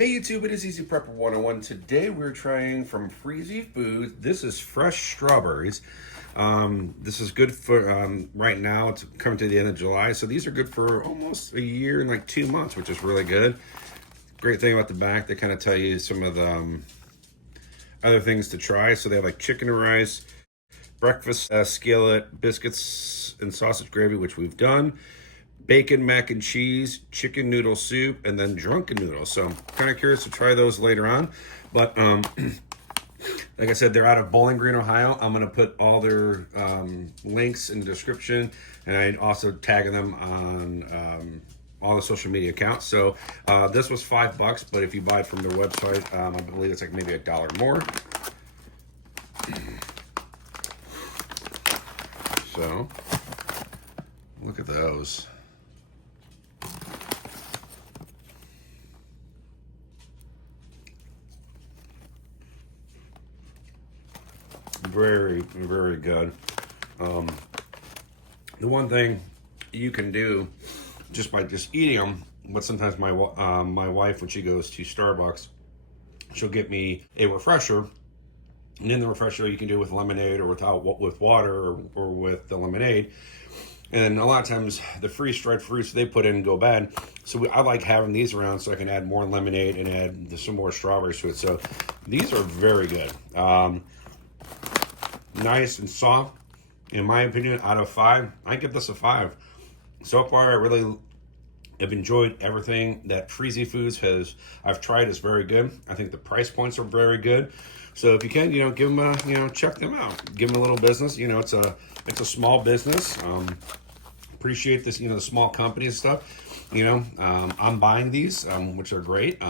Hey YouTube, it is Easy Prepper 101. Today we're trying from Freezy Foods. This is fresh strawberries. This is good for right now. It's coming to the end of July, so these are good for almost a year and like 2 months, which is really good. Great thing about the back, they kind of tell you some of the other things to try. So they have like chicken and rice, breakfast skillet, biscuits and sausage gravy, which we've done, bacon mac and cheese, chicken noodle soup, and then drunken noodles. So I'm kind of curious to try those later on. But like I said, they're out of Bowling Green, Ohio. I'm going to put all their links in the description, and I also tag them on all the social media accounts. So this was $5, but if you buy it from their website, I believe it's like maybe $1 more. So look at those. Very, very good. The one thing you can do just by eating them, but sometimes my wife, when she goes to Starbucks, she'll get me a refresher, and in the refresher you can do it with lemonade or with water or with the lemonade. And a lot of times the freeze-dried fruits they put in go bad. So I like having these around so I can add more lemonade and add some more strawberries to it. So these are very good. Nice and soft. In my opinion, out of 5, I give this a 5. So far, I really have enjoyed everything that Freezy Foods I've tried is very good. I think the price points are very good. So if you can, give them check them out. Give them a little business. It's a small business. Appreciate this, the small companies and stuff. I'm buying these, which are great.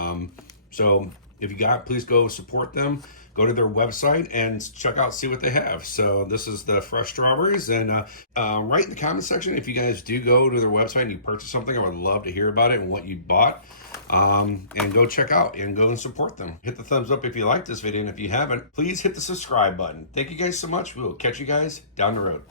So if you please go support them. Go to their website and check out, see what they have. So this is the fresh strawberries. And write in the comment section if you guys do go to their website and you purchase something. I would love to hear about it and what you bought. And go check out and go and support them. Hit the thumbs up if you like this video. And if you haven't, please hit the subscribe button. Thank you guys so much. We will catch you guys down the road.